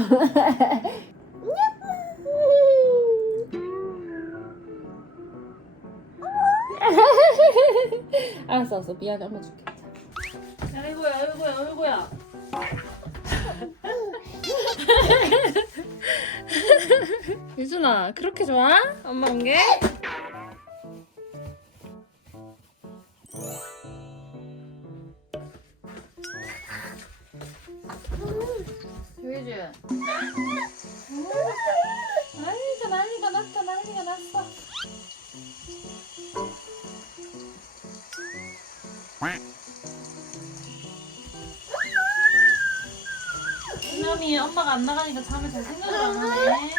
알았어 알았어 미안해 엄마 줄게 자. 아이고야 아이고야 아이고야 유준아 그렇게 좋아? 엄마 온 게? 이놈이 엄마가 안 나가니까 잠을 잘 생각을 안 하네.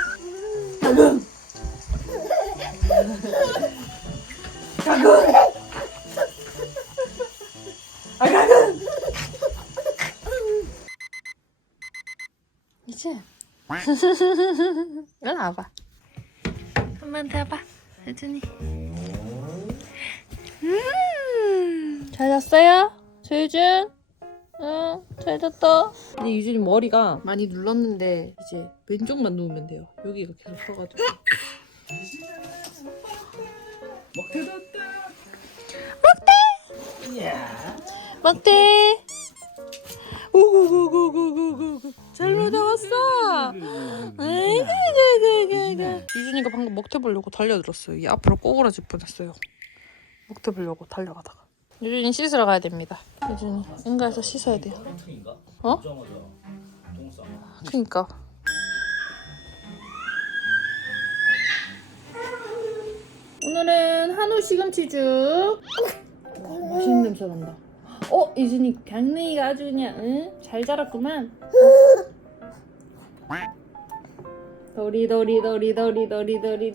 이제 일어나봐. 한번 더 해봐, 혜준이. 음, 잘 잤어요, 조유준? 응, 잘 잤다. 이제 유준이 머리가 많이 눌렀는데 이제 왼쪽만 누우면 돼요. 여기가 계속 커가지고. 먹대. 오구구구구구구구. 잘로 나왔어. 유준이가 방금 먹태 보려고 달려들었어요. 이 앞으로 꼬그라질 뻔했어요. 먹태 보려고 달려가다가. 유준이 씻으러 가야 됩니다. 유준이 응가에서 씻어야 돼요. 어? 그니까. 오늘은 한우 시금치죽. 맛있는 냄새 난다. 어, 유준이 강냉이가 아주 그냥 응? 잘 자랐구만. 도리 도리 도리 도리 도리 도리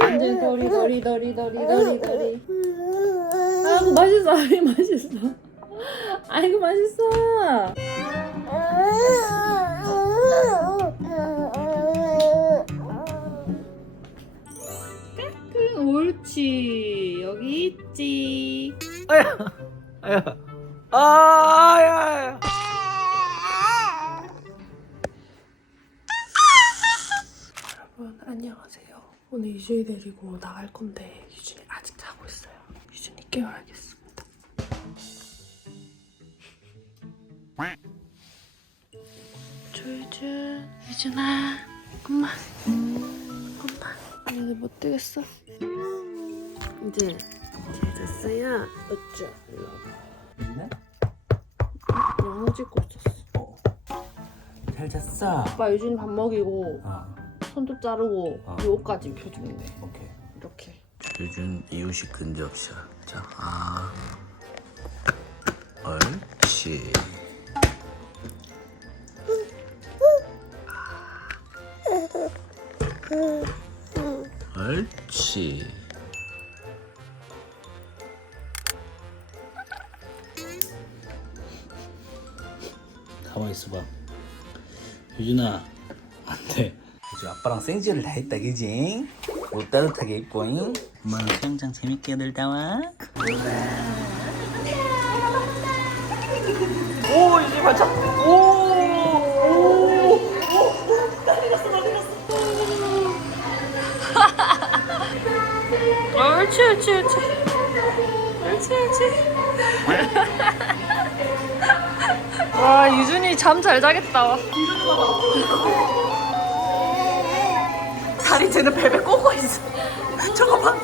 완전 도리 도리 도리 도리 도리 도리 아이고 맛있어 아이고 맛있어 아이고 맛있어 그 옳지 여기 있지 아야, 아야. 여러분 안녕하세요. 오늘 유준이 데리고 나갈 건데 유준이 아직 자고 있어요. 깨워야겠습니다. 조유준, 유준아, 엄마, 엄마, 이제 못 되겠어. 이제 잘 잤어요. 어쩌? 일로 와봐. 영어 찍고 있었어. 잘 잤어. 오빠 유준이 밥 먹이고 어, 손도 자르고 어. 이 옷까지 입혀주면 돼. 오케이. 이렇게. 요즘 이유식 근접샷. 자, 아, 옳지. 옳지. 가만히 있어봐. 유준아, 안 돼. 아빠랑 생지를 다 했다, 그지? 옷 따뜻하게 입고, 잉? 엄마는 수영장 재밌게 놀다 와. 오, 이제 발차. 오, 오, 오. 옳지 옳지 옳지 옳지 옳지 와 유준이 잠 잘 자겠다 와. 다리 쟤는 베베 꼬고 있어. 저거 봐.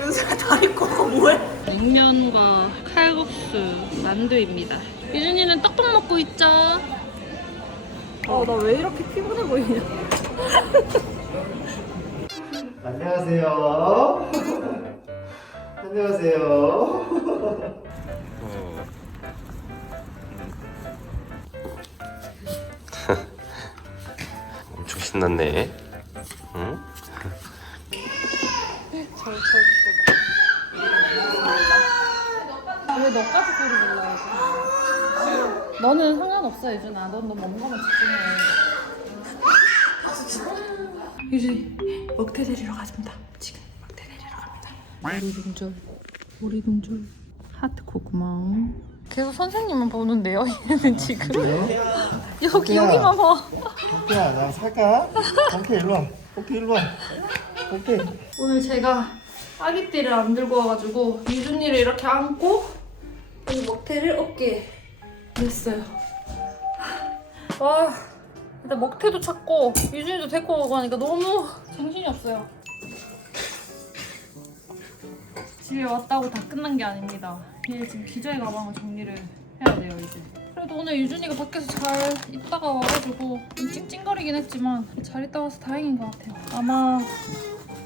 윤수가 다리 꼬고 뭐해? 냉면과 칼국수 만두입니다 유준이는 떡떡 먹고 있죠 어, 나 왜 이렇게 피곤해 보이냐? 안녕하세요. 안녕하세요. 신났네. 응? 왜 너까지 소리 질러야지 너는 상관없어 유준아 넌너 먹는 거만 집중해 유준이 먹태 데리러 가십니다. 지금 먹태 데리러 갑니다. 오리동절 오리동절 하트 고구멍 계속 선생님만 보는데요. 얘는 지금 여기 여기만 봐. 덩키야 나 살까? 덩키 일로 와 덩키 일로 와 덩키 오늘 제가 아기띠를 안 들고 와가지고 유준이를 이렇게 안고 이 먹태를 어깨에 냈어요. 와 일단 먹태도 찾고 유준이도 데리고 오고 하니까 너무 정신이 없어요. 집에 왔다고 다 끝난 게 아닙니다. 얘 지금 기저귀 가방을 정리를 해야 돼요 이제. 그래도 오늘 유준이가 밖에서 잘 있다가 와가지고 좀 찡찡거리긴 했지만 잘 있다 와서 다행인 것 같아요. 아마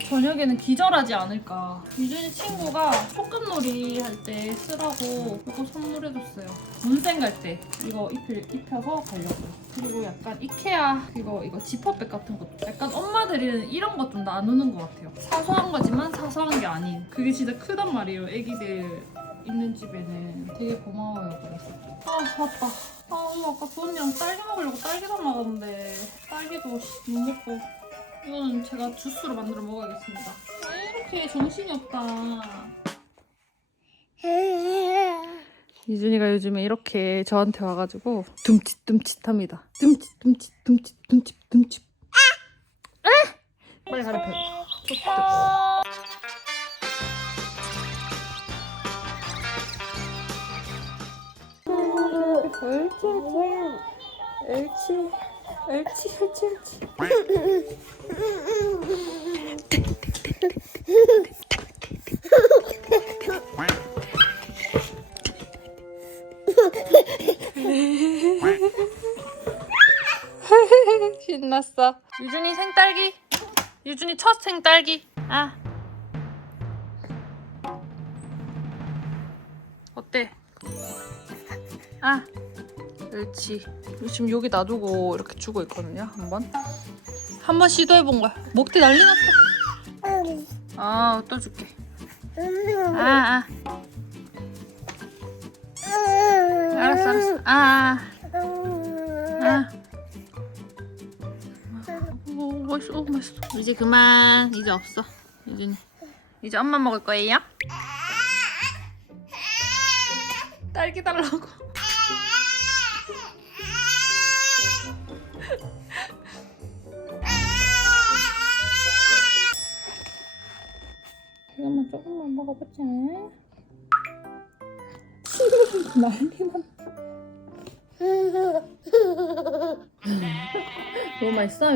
저녁에는 기절하지 않을까. 유준이 친구가 소꿉놀이 할 때 쓰라고 이거 선물해줬어요. 문생 갈때 이거 입힐, 입혀서 가려고요. 그리고 약간 이케아 이거 이거 지퍼백 같은 것도 약간 엄마들은 이런 것 좀 나누는 것 같아요. 사소한 거지만 사소한 게 아닌 그게 진짜 크단 말이에요. 애기들 있는 집에는 되게 고마워요. 그래서 아 맞다. 아 오늘 아까 부모님랑 딸기 먹으려고 딸기도 먹었는데 딸기도 못 먹고 이거는 제가 주스로 만들어 먹어야겠습니다. 왜 이렇게 정신이 없다. 이준이가 요즘에 이렇게 저한테 와가지고 둠칫둠칫합니다. 둠칫둠칫 둠칫 둠칫 둠칫. 에? 빨리 가라 배. 옳지 옳지 옳지 옳지 옳지 신났어. 유준이 생딸기. 유준이 첫 생딸기. 아. 아. 옳지. 지금 여기 놔두고 이렇게 주고 있거든요. 한번. 한 번 시도해본 거야. 목대 난리 났다. 아, 또 줄게. 아, 아. 알았어, 알았어. 아, 아. 아. 오, 맛있어, 오, 맛있어. 이제 그만. 이제 없어. 이제 이제 엄마 먹을 거예요?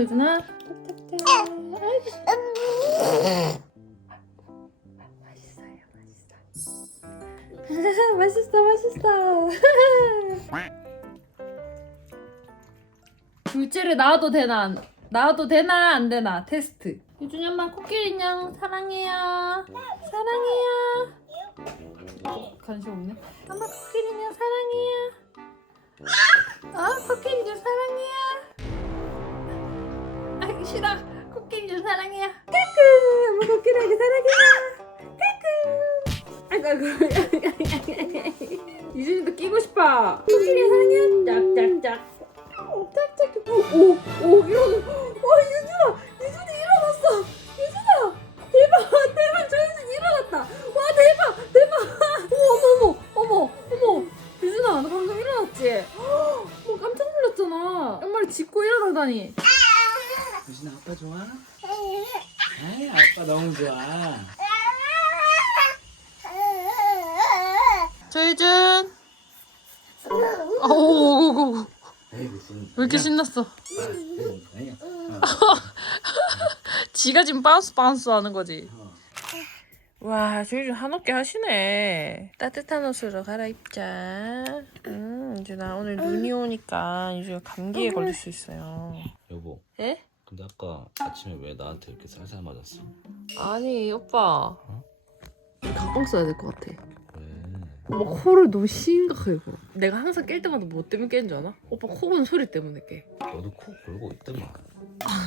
유준아? 맛있어요, 맛있어. 맛있어, 맛있어. 둘째를 낳아도 되나, 안- 낳아도 되나, 안 되나, 테스트. 유준이 엄마 코끼리 인형 사랑해요. 사랑해요. 관심 없네. 엄마 코끼리 인형 사랑해요. 아, 코끼리 인형 사랑해요. 아, 싫어. 코끼리 인형 사랑해요. 까꿍. 엄마 코끼리 사랑해요. 까꿍. 아이고, 아이고. 유준이도 끼고 싶어. 코끼리 사랑해요. 짝짝짝. 짝짝. 오, 오, 이러고. 와, 유준아. 유준이 일어났어. 유준아. 대박, 대박. 저 유준 일어났다. 와, 대박, 대박. 어머, 어머, 어머, 어머. 유준아, 너 방금 일어났지? 어, 깜짝 놀랐잖아. 양말을 짚고 일어나다니. 아빠 좋아? 아이 아빠 너무 좋아 조유준. 아, 오, 오, 오, 오. 에이 무슨 왜 이렇게 신났어? 아니야 지가 지금 바운스 바운스 하는 거지. 어. 와, 조이준 한없게 하시네. 따뜻한 옷으로 갈아입자. 음, 이제 나 오늘 눈이 오니까 이제 감기에 걸릴 수 있어요. 여보 에? 근데 아까 아침에 왜 나한테 이렇게 살살 맞았어? 아니, 오빠. 각방 써야 될 것 같아. 왜? 오빠 코를 너무 심각하게 걸어. 내가 항상 깰 때마다 뭐 때문에 깨는 줄 알아? 오빠 코 고는 소리 때문에 깨. 너도 코 골고 있더만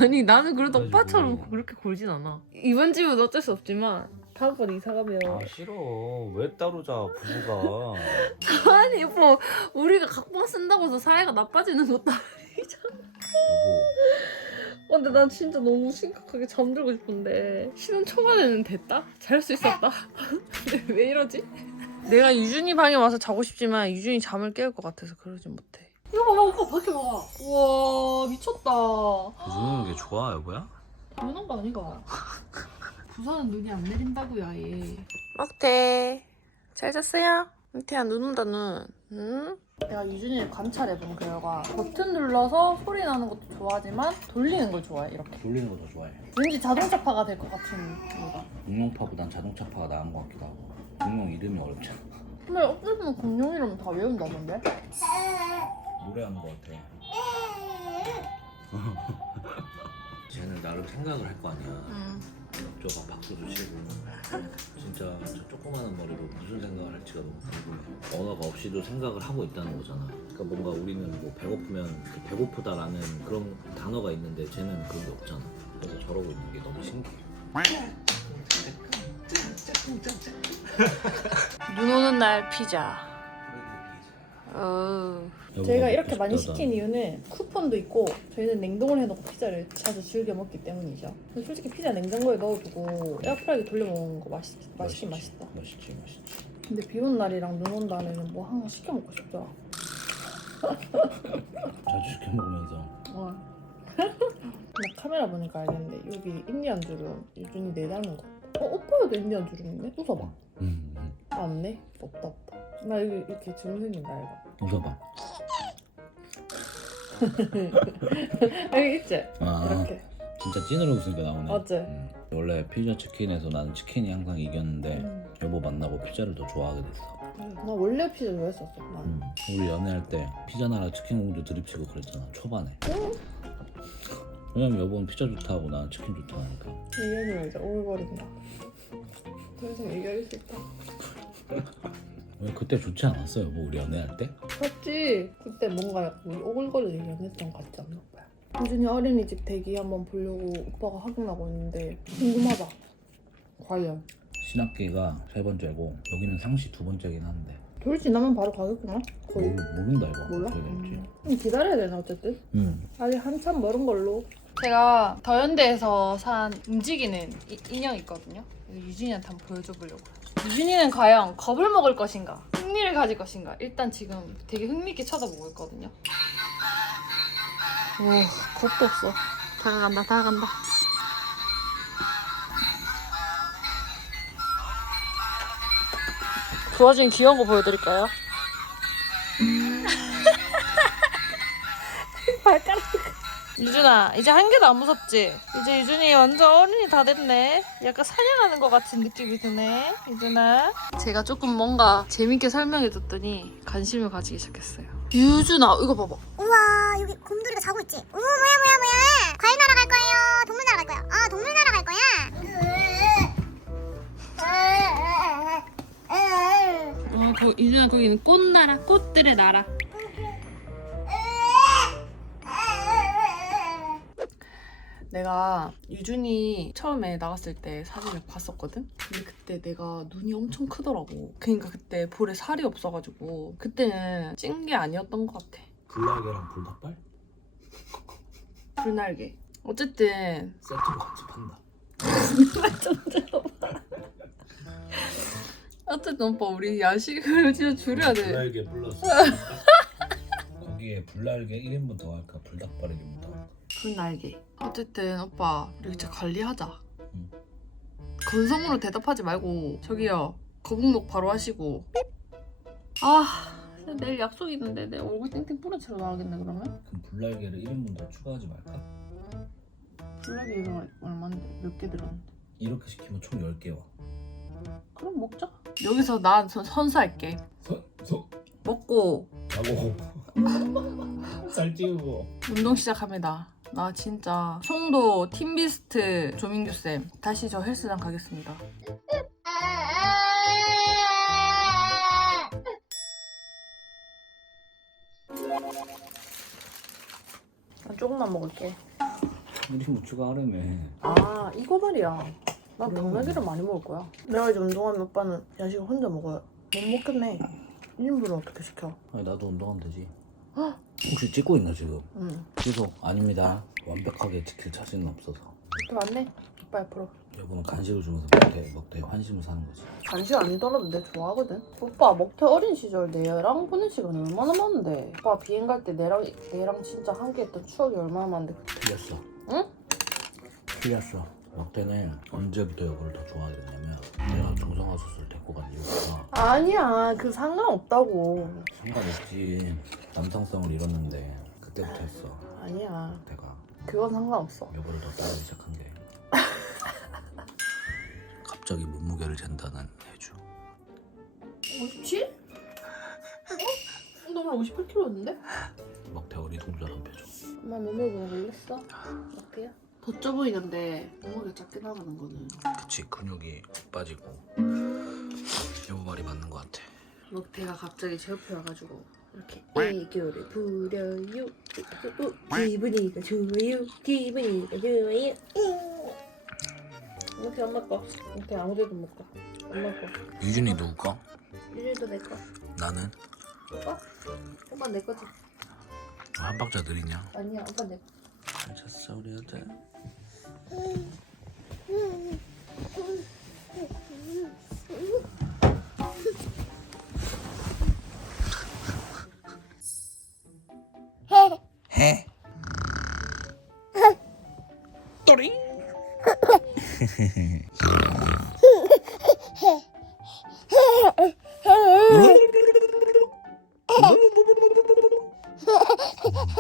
아니, 나는 그래도 그래가지고. 오빠처럼 그렇게 골진 않아. 이번 집은 어쩔 수 없지만 다음번에 이사 가면 아 싫어 왜 따로 자 부부가 아니 뭐 우리가 각방 쓴다고 해서 사이가 나빠지는 것도 아니잖아. 여보 어, 근데 난 진짜 너무 심각하게 잠들고 싶은데 신혼 초반에는 됐다? 잘 수 있었다? 왜 이러지? 내가 유준이 방에 와서 자고 싶지만 유준이 잠을 깨울 것 같아서 그러지 못해. 이거 봐봐 오빠 밖에 봐. 우와 미쳤다. 주는 게 좋아 여보야? 당연한 거 아니가. 부산은 눈이 안 내린다고요 아예. 먹태. 잘 잤어요? 은태야 눈 온다 눈. 응? 내가 유준이를 관찰해본 결과 버튼 눌러서 소리 나는 것도 좋아하지만 돌리는 걸 좋아해 이렇게. 돌리는 거 더 좋아해. 왠지 자동차파가 될 것 같은 이유가. 공룡파보단 자동차파가 나은 것 같기도 하고. 공룡 이름이 어렵잖아. 근데 어쨌든 공룡 이름 다 외운다던데? 노래하는 것 같아. 쟤는 나름 생각을 할 거 아니야. 응. 저막 박수도 치고 진짜 저 조그마한 머리로 무슨 생각을 할지가 너무 궁금해 언어가 없이도 생각을 하고 있다는 거잖아 그러니까 뭔가 우리는 뭐 배고프면 그 배고프다라는 그런 단어가 있는데 쟤는 그런 게 없잖아 그래서 저러고 있는 게 너무 신기해 눈 오는 날 피자. 어. 저희가 이렇게 많이 시킨 이유는 쿠폰도 있고 저희는 냉동을 해놓고 피자를 자주 즐겨 먹기 때문이죠. 근데 솔직히 피자 냉장고에 넣어두고 에어프라이기 돌려 먹는 거 맛있, 맛있긴 맛있다. 맛있지 맛있지 근데 비 오는 날이랑 눈 온 날에는 뭐 하나 시켜 먹고 싶더라. 자주 시켜 먹으면서 어. 나 카메라 보니까 알겠는데 여기 인디안 주름 유준이 내다는 거. 어 오빠에도 인디안 주름 있네? 웃어봐. 아, 없네? 없다 없다. 나 여기 이렇게 주름 생긴다 이거. 웃어봐 여기 있지? 아 이렇게. 진짜 찐으로 웃으니까 나오네 맞지? 음. 원래 피자 치킨에서 나는 치킨이 항상 이겼는데 음. 여보 만나고 피자를 더 좋아하게 됐어 나 원래 피자 좋아했었어. 난. 음, 우리 연애할 때 피자 나라 치킨 공주 드립치고 그랬잖아 초반에 왜냐면 여보는 피자 좋다 하고 나는 치킨 좋다 하니까 얘기하니까 이제 오글거린다. 더 이상 얘기할 수 있다. 왜 그때 좋지 않았어 여보 우리 연애할 때? 맞지? 그때 뭔가 약간 우리 오글거리는 연애성 같지 않나? 유준이 어린이집 대기 한번 보려고 오빠가 확인하고 있는데 궁금하다. 과연. 신학기가 세 번째고 여기는 상시 두 번째긴 한데 돌 지나면 바로 가겠구나? 거의. 모르, 모른다 이거 몰라? 어떻게 될지 음. 좀 기다려야 되나 어쨌든? 음. 아직 한참 멀은 걸로. 제가 더현대에서 산 움직이는 이, 인형 있거든요. 유진이한테 한번 보여줘 보려고. 유진이는 과연 겁을 먹을 것인가? 흥미를 가질 것인가? 일단 지금 되게 흥미있게 쳐다보고 있거든요. 오, 겁도 없어. 다가간다, 다가간다. 그 와중에 귀여운 거 보여드릴까요? 유준아 이제 한 개도 안 무섭지? 이제 유준이 완전 어른이 다 됐네 약간 사냥하는 것 같은 느낌이 드네 유준아 제가 조금 뭔가 재밌게 설명해줬더니 관심을 가지기 시작했어요 유준아 이거 봐봐 우와 여기 곰돌이가 자고 있지. 오 뭐야 뭐야 뭐야. 과일 나라 갈 거예요. 동물 나라 갈 거야. 아 동물 나라 갈 거야. 어, 거, 유준아 거기는 꽃나라 꽃들의 나라 내가 유준이 처음에 나갔을 때 사진을 봤었거든? 근데 그때 내가 눈이 엄청 크더라고. 그러니까 그때 볼에 살이 없어가지고 그때는 찐 게 아니었던 것 같아. 불날개랑 불닭발? 불날개. 어쨌든 세트로 같이 판다 어쨌든 오빠 우리 야식을 진짜 줄여야 돼. 불날개 플러 스 거기에 불날개 1인분 더 할까 불닭발 1인분 더 할까 불날개. 어쨌든 오빠 우리 진짜 관리하자. 응. 건성으로 대답하지 말고 저기요 거북목 바로 하시고. 아 내일 약속 있는데 내 얼굴 땡땡 부러치러 나가겠네 그러면? 그럼 불날개를 1인분 더 추가하지 말까? 불날개 이거 얼마인데? 몇 개 들었는데? 이렇게 시키면 총 10개 와 그럼 먹자. 여기서 난 선- 선사할게. 서, 서, 먹고 하고 살 찌우고 운동 시작합니다. 나 진짜 송도 팀비스트 조민규 쌤 다시 저 헬스장 가겠습니다. 난 조금만 먹을게. 우리 뭐 추가 하려며 아 이거 말이야. 난 당나귀를 많이 먹을 거야. 내가 이제 운동하면 오빠는 야식을 혼자 먹어요. 못 먹겠네. 1인분을 어떻게 시켜? 아니 나도 운동하면 되지 혹시 찍고 있나 지금? 응. 계속 아닙니다 완벽하게 지킬 자신은 없어서 또 왔네. 오빠 옆으로. 여보는 간식을 주면서 먹태 먹태 환심을 사는 거지. 간식 아니더라도 내 좋아하거든. 오빠 먹태 어린 시절 내랑 보낸 시간이 얼마나 많은데. 오빠 비행 갈 때 내랑 내랑 진짜 함께했던 추억이 얼마나 많은데. 틀렸어. 응? 틀렸어. 먹태는 언제부터 여보를 더 좋아하게 됐냐면 내가 중성화 수술 데리고 간 이유가 아니야 그 상관없다고. 상관없지. 남성성을 잃었는데 그때부터 했어. 아니야 내가 그건 상관없어. 여보를 더 따르기 시작한 게 갑자기 몸무게를 잰다는 해주. 57? 어? 너 원래 58kg였는데? 먹태 어리둥절한 표정. 엄마 몸을 보고 놀랬어? 어때요? 더쪄 보이는데 몸무게 작게 나가는 거는. 그치 근육이 빠지고. 여보 말이 맞는 것 같아. 먹태가 갑자기 제 옆에 와가지고 이렇게 애교를 부려요. 기분이가 좋아요. 기분이가 좋아요. 먹태 엄마 거. 먹태 아무데도 못가. 엄마 거. 유준이 누구 거? 유진이도 내거. 나는? 오빠? 오빠 내 거지? 한 박자 느리냐? 아니야 오빠 내 거. 잘 잤어 우리 아들. 해. 또리.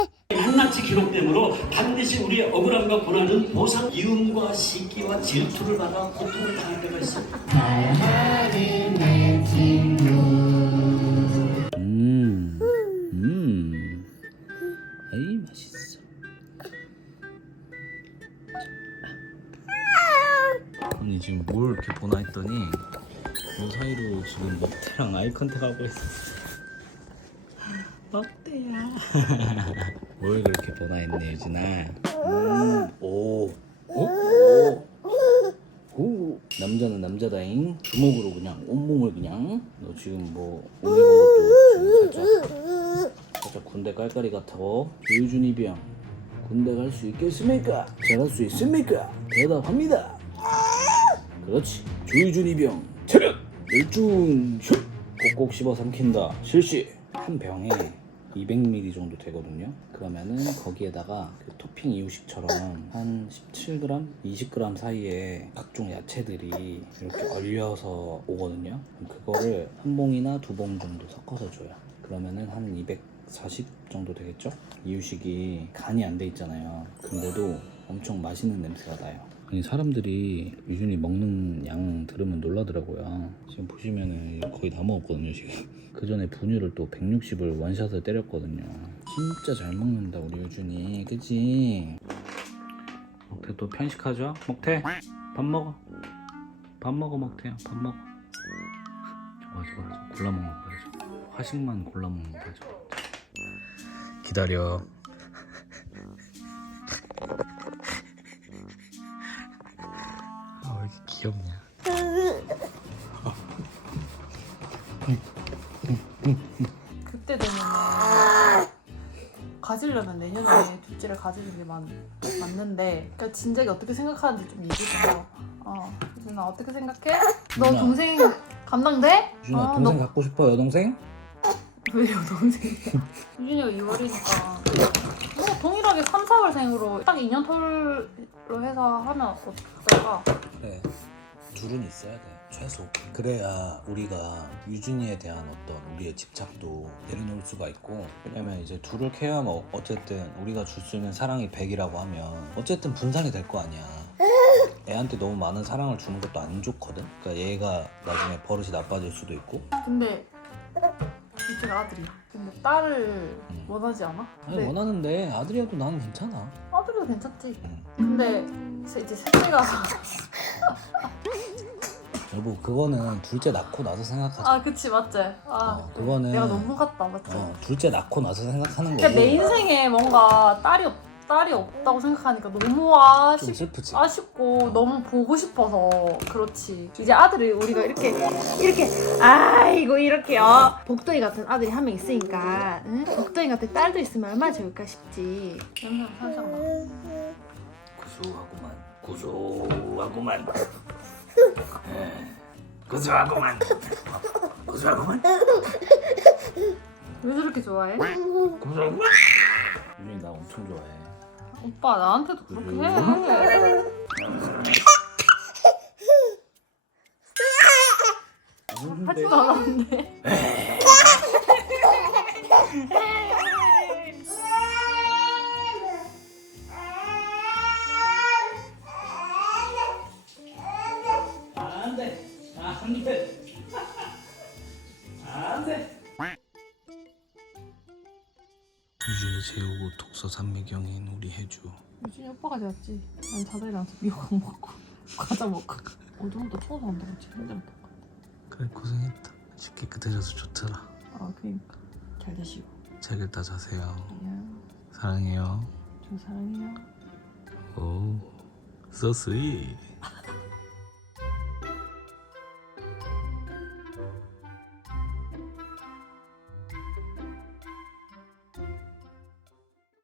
한낱이 기록되므로 반드시 우리의 억울함과 고난은 보상 이음과 시기와 질투를 받아 고통을 당할 때가 있습니다. 음, 지금 뭘 이렇게 보나 했더니 그 사이로 지금 먹태랑 아이 컨택 하고 있어. 뭘 그렇게 보나 했네 유진아. 음, 오, 오, 오. 오. 남자는 남자다잉. 주먹으로 그냥 온몸을 그냥. 너 지금 뭐 올리는 것도 살짝 살짝 군대 깔깔이 같아. 유준 이 병. 군대 갈 수 있겠습니까? 잘할 수 있습니까? 대답합니다. 그렇지. 조유준 이 병. 차렷 열중 슛! 꼭꼭 씹어 삼킨다. 실시! 한 병에 200ml 정도 되거든요. 그러면은 거기에다가 그 토핑 이유식처럼 한 17g, 20g 사이에 각종 야채들이 이렇게 얼려서 오거든요. 그거를 한 봉이나 두 봉 정도 섞어서 줘요. 그러면은 한 240 정도 되겠죠? 이유식이 간이 안 돼 있잖아요. 근데도 엄청 맛있는 냄새가 나요. 아니 사람들이 유준이 먹는 양 들으면 놀라더라고요. 지금 보시면은 거의 다 먹었거든요 지금. 그 전에 분유를 또 160을 원샷을 때렸거든요. 진짜 잘 먹는다 우리 유준이, 그지? 먹태 또 편식하죠? 먹태 밥 먹어. 밥 먹어 먹태야 밥 먹어. 좋아 좋아. 골라 먹는 거야 저. 화식만 골라 먹는 거야 저. 기다려. 귀엽냐? 그때 되면 가지려면 내년에 둘째를 가지는 게 맞, 맞는데 그러니까 진작에 어떻게 생각하는지 좀 얘기 좀 해봐 어 유진아 어떻게 생각해? 너 유진아. 동생 감당돼? 유준아 아, 동생 너- 갖고 싶어 여동생? 왜요 동생이야 유진이가 2월이니까 뭐 동일하게 3, 4월생으로 딱 2년 털로 해서 하면 어떨까? 그래. 둘은 있어야 돼. 최소. 그래야 우리가 유준이에 대한 어떤 우리의 집착도 내려놓을 수가 있고 왜냐면 이제 둘을 케어하면 어쨌든 우리가 줄 수 있는 사랑이 100이라고 하면 어쨌든 분산이 될 거 아니야. 애한테 너무 많은 사랑을 주는 것도 안 좋거든? 그러니까 얘가 나중에 버릇이 나빠질 수도 있고. 근데 둘째가 아들이야 근데 딸을 원하지 않아? 아니 근데 원하는데 아들이어도 나는 괜찮아 아들도 괜찮지 응. 근데 세- 이제 셋째가 여보 그거는 둘째 낳고 나서 생각하자 아 그치 맞지? 아 어, 그거는 내가 너무 같다 맞지? 어, 둘째 낳고 나서 생각하는 거고 그러니까 내 인생에 뭔가 딸이 없, 딸이 없다고 생각하니까 너무 아쉽, 좀 슬프지 아쉽고 너무 보고 싶어서 그렇지 이제 아들을 우리가 이렇게 이렇게 아이고 이렇게요 복덩이 같은 아들이 한 명 있으니까 응? 복덩이 같은 딸도 있으면 얼마나 좋을까 싶지 그런 생각 살짝 나 구수하구만 고소하구만. 예, 고소하구만. 고소하구만. 왜 저렇게 좋아해? 고소하구만. 유준이 나 엄청 좋아해. 오빠 나한테도 그렇게 해. 하지도 않았는데. 안 돼. 안 돼. 안 돼. 재우고 독서 산미경인 우리 해주. 유진이 오빠까지 왔지. 난 자다리 나서 미호강 먹고 과자 먹고. 오늘부터 추워서 온다고 진짜 힘들었다. 그래 고생했다. 쉽게 그대로서 좋더라. 아 그러니까 잘 되시고. 잘 읽다 자세요. 안녕. 사랑해요. 저 사랑해요. 오, so sweet.